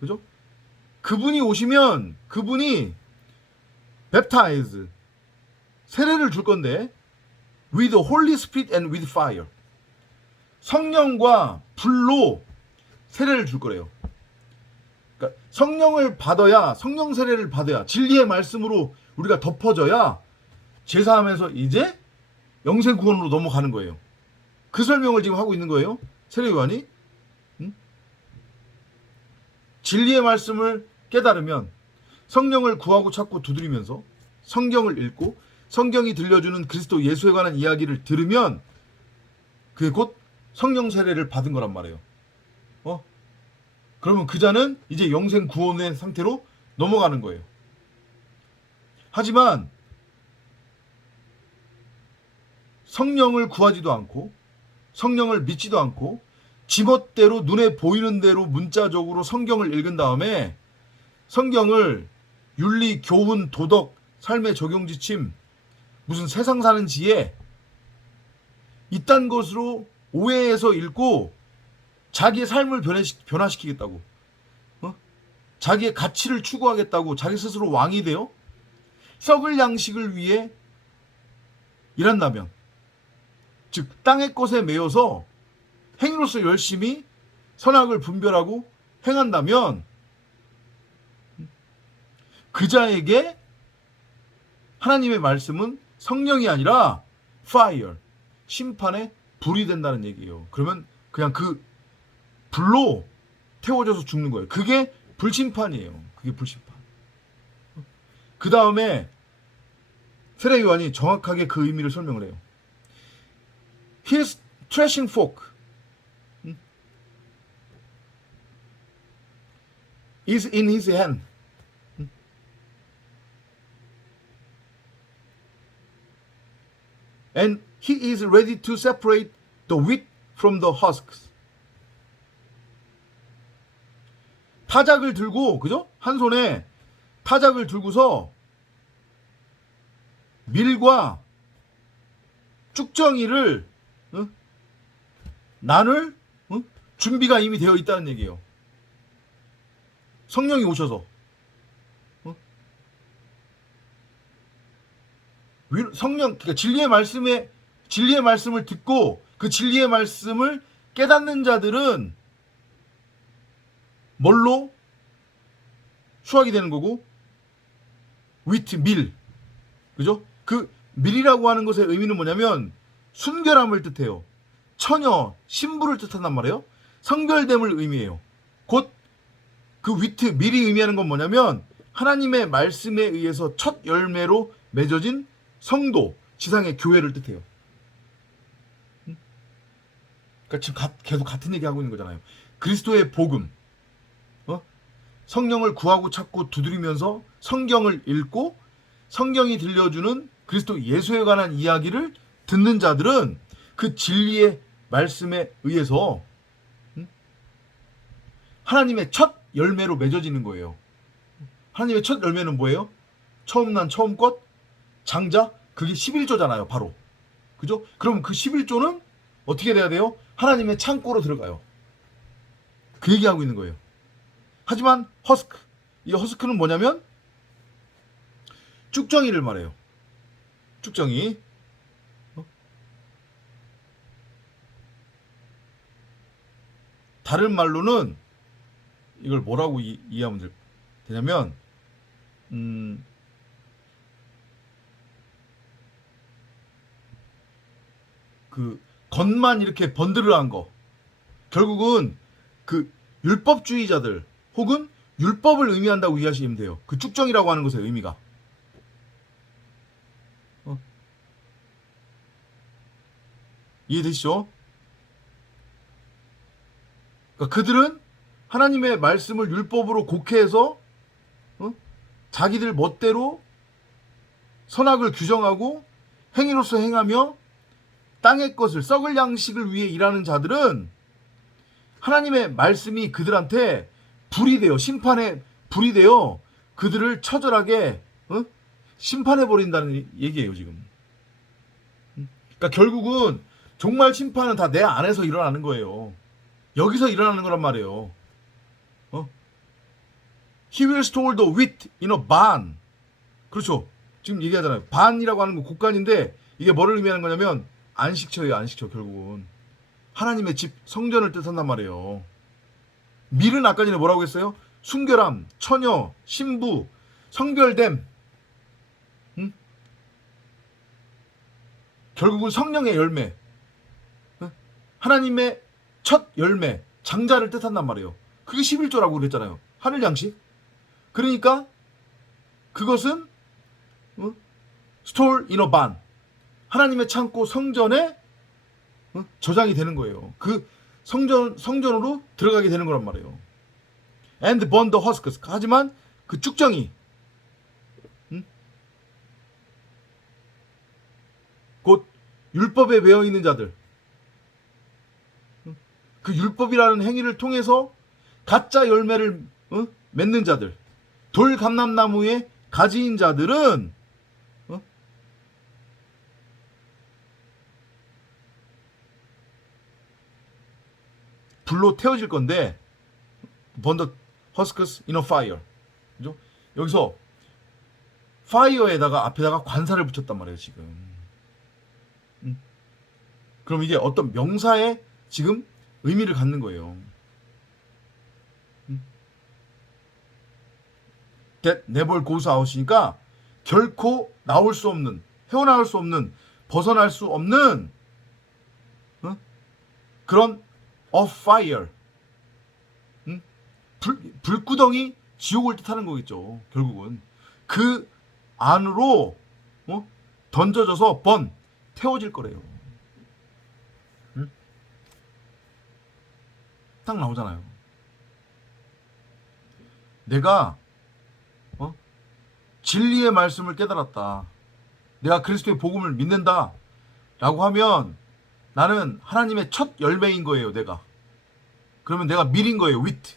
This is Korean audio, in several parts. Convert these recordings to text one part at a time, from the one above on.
그죠? 그분이 오시면 그분이 baptize 세례를 줄 건데 with the Holy Spirit and with fire 성령과 불로 세례를 줄 거래요. 그러니까 성령을 받아야 성령 세례를 받아야 진리의 말씀으로 우리가 덮어져야 제사하면서 이제 영생 구원으로 넘어가는 거예요. 그 설명을 지금 하고 있는 거예요. 세례 요한이 진리의 말씀을 깨달으면 성령을 구하고 찾고 두드리면서 성경을 읽고 성경이 들려주는 그리스도 예수에 관한 이야기를 들으면 그게 곧 성령 세례를 받은 거란 말이에요. 그러면 그 자는 이제 영생 구원의 상태로 넘어가는 거예요. 하지만 성령을 구하지도 않고 성령을 믿지도 않고 지멋대로 눈에 보이는 대로 문자적으로 성경을 읽은 다음에 성경을 윤리, 교훈, 도덕, 삶의 적용 지침, 무슨 세상 사는 지혜 이딴 것으로 오해해서 읽고 자기의 삶을 변화시키겠다고 자기의 가치를 추구하겠다고 자기 스스로 왕이 되어 썩을 양식을 위해 일한다면 즉 땅의 것에 매여서 행위로서 열심히 선악을 분별하고 행한다면 그 자에게 하나님의 말씀은 성령이 아니라 fire, 심판의 불이 된다는 얘기예요. 그러면 그냥 그 불로 태워져서 죽는 거예요. 그게 불심판이에요. 그게 불심판. 그 다음에 세례 요한이 정확하게 그 의미를 설명을 해요. His threshing fork is in his hand. And he is ready to separate the wheat from the husks. 타작을 들고, 그죠? 한 손에 타작을 들고서 밀과 쭉정이를 나눌 준비가 이미 되어 있다는 얘기예요. 성령이 오셔서 성령, 그러니까 진리의 말씀을 듣고 그 진리의 말씀을 깨닫는 자들은 뭘로 수확이 되는 거고 위트 밀, 그죠? 그 밀이라고 하는 것의 의미는 뭐냐면 순결함을 뜻해요. 처녀, 신부를 뜻한단 말이에요. 성결됨을 의미해요. 곧 그 위트 밀이 의미하는 건 뭐냐면 하나님의 말씀에 의해서 첫 열매로 맺어진 성도, 지상의 교회를 뜻해요. 그러니까 지금 계속 같은 얘기 하고 있는 거잖아요. 그리스도의 복음, 성령을 구하고 찾고 두드리면서 성경을 읽고 성경이 들려주는 그리스도 예수에 관한 이야기를 듣는 자들은 그 진리의 말씀에 의해서 하나님의 첫 열매로 맺어지는 거예요. 하나님의 첫 열매는 뭐예요? 처음 난 처음 것, 장자, 그게 11조잖아요, 바로. 그죠? 그럼 그 11조는 어떻게 돼야 돼요? 하나님의 창고로 들어가요. 그 얘기하고 있는 거예요. 하지만 허스크, 이 허스크는 뭐냐면 쭉정이를 말해요. 쭉정이. 다른 말로는 이걸 뭐라고 이해하면 되냐면 그 겉만 이렇게 번드르한 거 결국은 그 율법주의자들 혹은 율법을 의미한다고 이해하시면 돼요. 그 쭉정이라고 하는 것의 의미가 이해되시죠? 그러니까 그들은 하나님의 말씀을 율법으로 곡해해서 자기들 멋대로 선악을 규정하고 행위로서 행하며 땅의 것을 썩을 양식을 위해 일하는 자들은 하나님의 말씀이 그들한테 불이 되어 심판의 불이 되어 그들을 처절하게 심판해 버린다는 얘기예요 지금. 그러니까 결국은 종말 심판은 다 내 안에서 일어나는 거예요. 여기서 일어나는 거란 말이에요. He will store the wheat in a barn. 그렇죠. 지금 얘기하잖아요. 반이라고 하는 건 곡간인데 이게 뭐를 의미하는 거냐면 안식처예요. 안식처 결국은. 하나님의 집 성전을 뜻한단 말이에요. 밀은 아까 전에 뭐라고 했어요? 순결함, 처녀, 신부, 성별됨. 응? 결국은 성령의 열매. 응? 하나님의 첫 열매, 장자를 뜻한단 말이에요. 그게 11조라고 그랬잖아요. 하늘 양식. 그러니까 그것은 store in a barn. 하나님의 창고 성전에 저장이 되는 거예요. 그 성전으로 들어가게 되는 거란 말이에요. And burn the husks. 하지만 그 쭉정이 곧 율법에 매여 있는 자들, 그 율법이라는 행위를 통해서 가짜 열매를 맺는 자들, 돌감람나무의 가지인 자들은 불로 태워질 건데 burn the husks in a fire. 그죠? 여기서 fire에다가 앞에다가 관사를 붙였단 말이에요, 지금. 그럼 이게 어떤 명사에 지금 의미를 갖는 거예요. That never goes out이니까 결코 나올 수 없는, 헤어나올 수 없는, 벗어날 수 없는 그런 of fire. 불구덩이 지옥을 뜻하는 거겠죠. 결국은 그 안으로 던져져서 태워질 거래요. 딱 나오잖아요. 내가 진리의 말씀을 깨달았다. 내가 그리스도의 복음을 믿는다. 라고 하면 나는 하나님의 첫 열매인 거예요. 내가. 그러면 내가 밀인 거예요. wheat.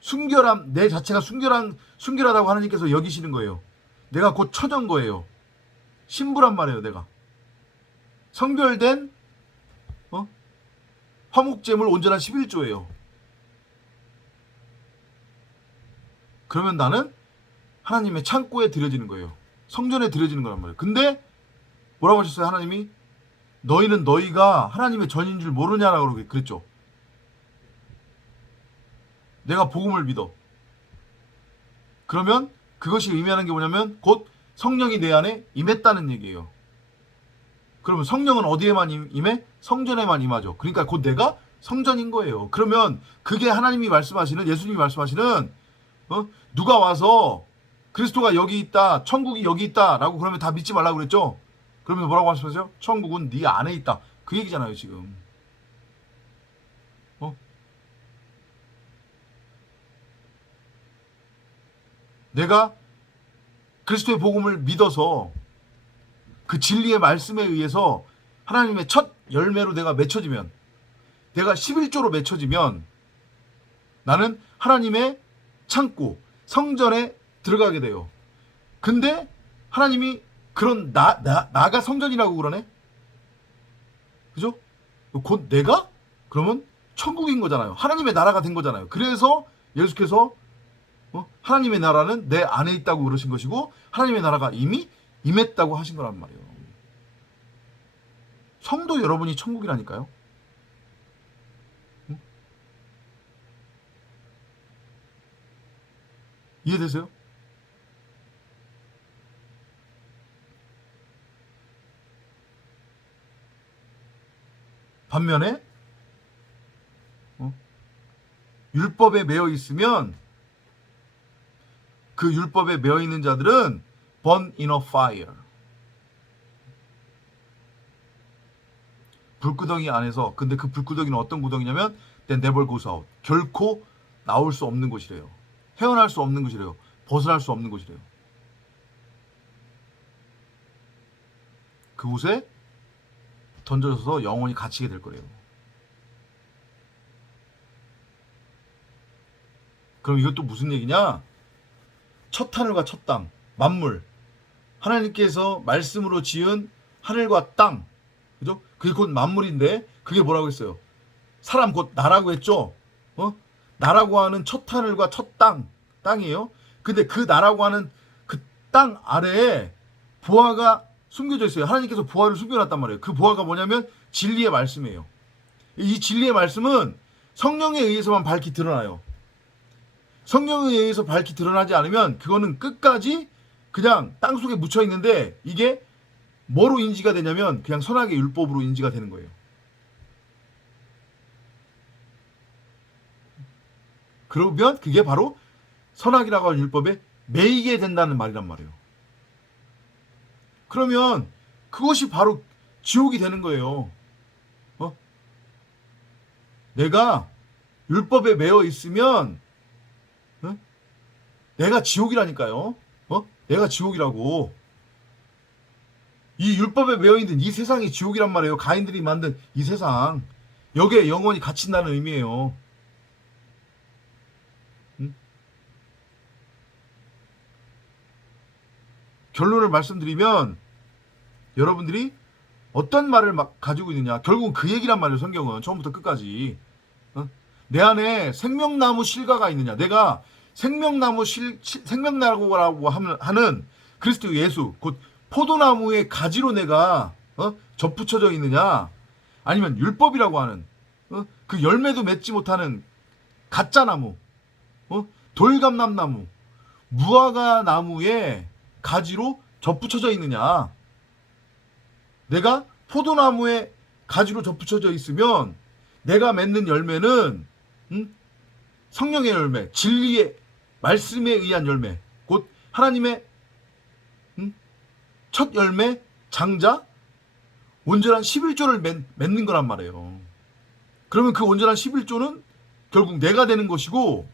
순결함, 내 자체가 순결하다고 하나님께서 여기시는 거예요. 내가 곧 처녀인 거예요. 신부란 말이에요. 내가. 성별된 화목제물 온전한 11조예요. 그러면 나는 하나님의 창고에 들여지는 거예요. 성전에 들여지는 거란 말이에요. 근데 뭐라고 하셨어요? 하나님이 너희는 너희가 하나님의 전인 줄 모르냐라고 그랬죠. 내가 복음을 믿어. 그러면 그것이 의미하는 게 뭐냐면 곧 성령이 내 안에 임했다는 얘기예요. 그러면 성령은 어디에만 임해? 성전에만 임하죠. 그러니까 곧 내가 성전인 거예요. 그러면 그게 하나님이 말씀하시는, 예수님이 말씀하시는 누가 와서 그리스도가 여기 있다, 천국이 여기 있다 라고 그러면 다 믿지 말라고 그랬죠. 그러면 뭐라고 말씀하세요? 천국은 네 안에 있다. 그 얘기잖아요 지금. 내가 그리스도의 복음을 믿어서 그 진리의 말씀에 의해서 하나님의 첫 열매로 내가 맺혀지면, 내가 11조로 맺혀지면 나는 하나님의 창고, 성전에 들어가게 돼요. 근데 하나님이 그런 나가 성전이라고 그러네? 그죠? 곧 내가? 그러면 천국인 거잖아요. 하나님의 나라가 된 거잖아요. 그래서 예수께서 하나님의 나라는 내 안에 있다고 그러신 것이고 하나님의 나라가 이미 임했다고 하신 거란 말이에요. 성도 여러분이 천국이라니까요. 이해되세요? 반면에 율법에 매여 있으면 그 율법에 매여 있는 자들은 burn in a fire. 불구덩이 안에서, 근데 그 불구덩이는 어떤 구덩이냐면 then never goes out. 결코 나올 수 없는 곳이래요. 헤어날 수 없는 곳이래요. 벗어날 수 없는 곳이래요. 그곳에 던져져서 영원히 갇히게 될 거래요. 그럼 이것도 무슨 얘기냐? 첫 하늘과 첫 땅, 만물, 하나님께서 말씀으로 지은 하늘과 땅, 그죠? 그게 곧 만물인데 그게 뭐라고 했어요? 사람 곧 나라고 했죠? 나라고 하는 첫 하늘과 첫 땅이에요. 근데 그 나라고 하는 그 땅 아래에 보화가 숨겨져 있어요. 하나님께서 보화를 숨겨놨단 말이에요. 그 보화가 뭐냐면 진리의 말씀이에요. 이 진리의 말씀은 성령에 의해서만 밝히 드러나요. 성령에 의해서 밝히 드러나지 않으면 그거는 끝까지 그냥 땅속에 묻혀 있는데, 이게 뭐로 인지가 되냐면 그냥 선악의 율법으로 인지가 되는 거예요. 그러면 그게 바로 선악이라고 하는 율법에 매이게 된다는 말이란 말이에요. 그러면 그것이 바로 지옥이 되는 거예요. 내가 율법에 매여 있으면 내가 지옥이라니까요. 내가 지옥이라고. 이 율법에 매여 있는 이 세상이 지옥이란 말이에요. 가인들이 만든 이 세상. 여기에 영원히 갇힌다는 의미예요. 결론을 말씀드리면 여러분들이 어떤 말을 막 가지고 있느냐, 결국은 그 얘기란 말이에요. 성경은 처음부터 끝까지. 내 안에 생명나무 실과가 있느냐, 내가 생명나무라고 하는 그리스도 예수, 곧 포도나무의 가지로 내가 접붙여져 있느냐, 아니면 율법이라고 하는 그 열매도 맺지 못하는 가짜나무, 돌감람나무, 무화과 나무의 가지로 접붙여져 있느냐. 내가 포도나무의 가지로 접붙여져 있으면 내가 맺는 열매는 성령의 열매, 진리의 말씀에 의한 열매, 곧 하나님의 첫 열매, 장자, 온전한 11조를 맺는 거란 말이에요. 그러면 그 온전한 11조는 결국 내가 되는 것이고,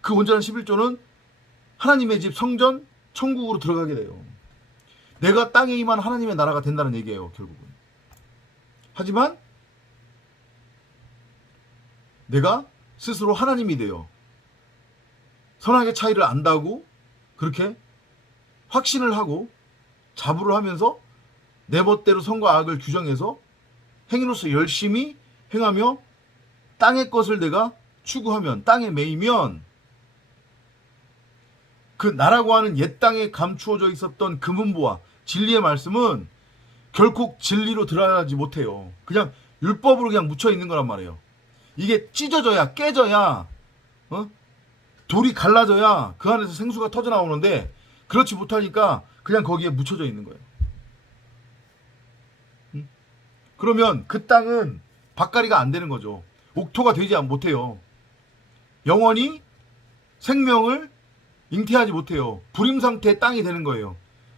그 온전한 11조는 하나님의 집 성전 천국으로 들어가게 돼요. 내가 땅에 임한 하나님의 나라가 된다는 얘기예요, 결국은. 하지만 내가 스스로 하나님이 되어 선악의 차이를 안다고 그렇게 확신을 하고 자부를 하면서 내 멋대로 선과 악을 규정해서 행위로서 열심히 행하며 땅의 것을 내가 추구하면, 땅에 매이면, 그 나라고 하는 옛 땅에 감추어져 있었던 금은보화, 진리의 말씀은 결코 진리로 드러나지 못해요. 그냥 율법으로 그냥 묻혀 있는 거란 말이에요. 이게 찢어져야, 깨져야, 돌이 갈라져야 그 안에서 생수가 터져 나오는데, 그렇지 못하니까 그냥 거기에 묻혀져 있는 거예요. 그러면 그 땅은 밭갈이가 안 되는 거죠. 옥토가 되지 못해요. 영원히 생명을 잉태하지 못해요. 불임 상태의 땅이 되는 거예요.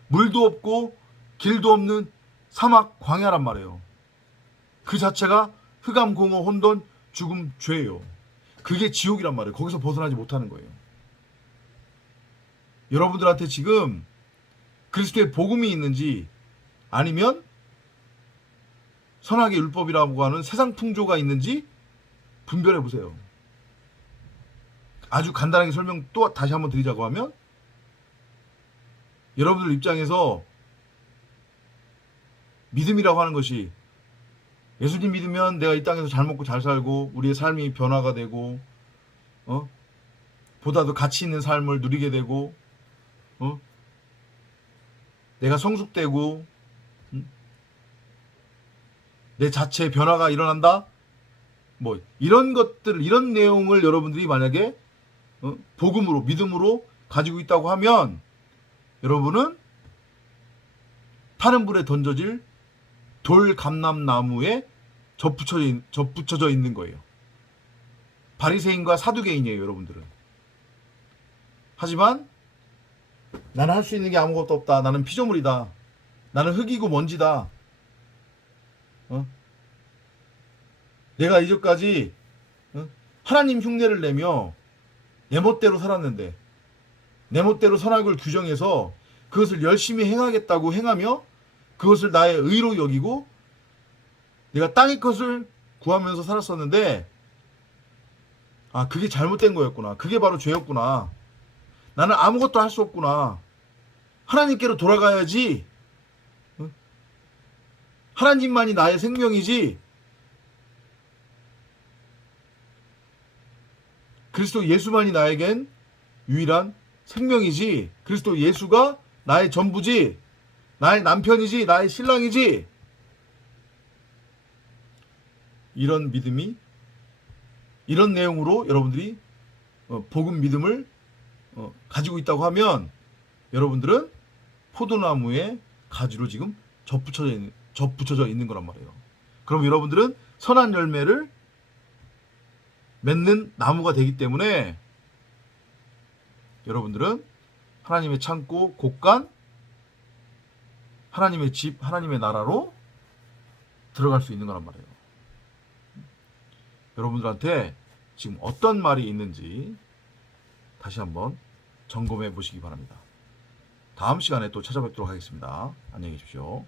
물도 없고 길도 없는 사막 광야란 말이에요. 그 자체가 흑암, 공허, 혼돈, 죽음, 죄예요. 그게 지옥이란 말이에요. 거기서 벗어나지 못하는 거예요. 여러분들한테 지금 그리스도의 복음이 있는지, 아니면 선악의 율법이라고 하는 세상 풍조가 있는지 분별해 보세요. 아주 간단하게 설명 또 다시 한번 드리자고 하면, 여러분들 입장에서 믿음이라고 하는 것이, 예수님 믿으면 내가 이 땅에서 잘 먹고 잘 살고 우리의 삶이 변화가 되고 보다 더 가치 있는 삶을 누리게 되고 내가 성숙되고 내 자체의 변화가 일어난다, 뭐 이런 것들, 이런 내용을 여러분들이 만약에 복음으로, 믿음으로 가지고 있다고 하면, 여러분은 타는 불에 던져질 돌감람나무에 접붙여져 있는 거예요. 바리새인과 사두개인이에요, 여러분들은. 하지만 나는 할 수 있는 게 아무것도 없다. 나는 피조물이다. 나는 흙이고 먼지다. 내가 이제까지 하나님 흉내를 내며 내 멋대로 살았는데, 내 멋대로 선악을 규정해서 그것을 열심히 행하겠다고 행하며 그것을 나의 의로 여기고 내가 땅의 것을 구하면서 살았었는데, 아, 그게 잘못된 거였구나. 그게 바로 죄였구나. 나는 아무것도 할 수 없구나. 하나님께로 돌아가야지. 하나님만이 나의 생명이지. 그리스도 예수만이 나에겐 유일한 생명이지, 그리스도 예수가 나의 전부지, 나의 남편이지, 나의 신랑이지, 이런 믿음이, 이런 내용으로 여러분들이 복음 믿음을 가지고 있다고 하면 여러분들은 포도나무의 가지로 지금 접붙여져 있는 거란 말이에요. 그럼 여러분들은 선한 열매를 맺는 나무가 되기 때문에 여러분들은 하나님의 창고, 곳간, 하나님의 집, 하나님의 나라로 들어갈 수 있는 거란 말이에요. 여러분들한테 지금 어떤 말이 있는지 다시 한번 점검해 보시기 바랍니다. 다음 시간에 또 찾아뵙도록 하겠습니다. 안녕히 계십시오.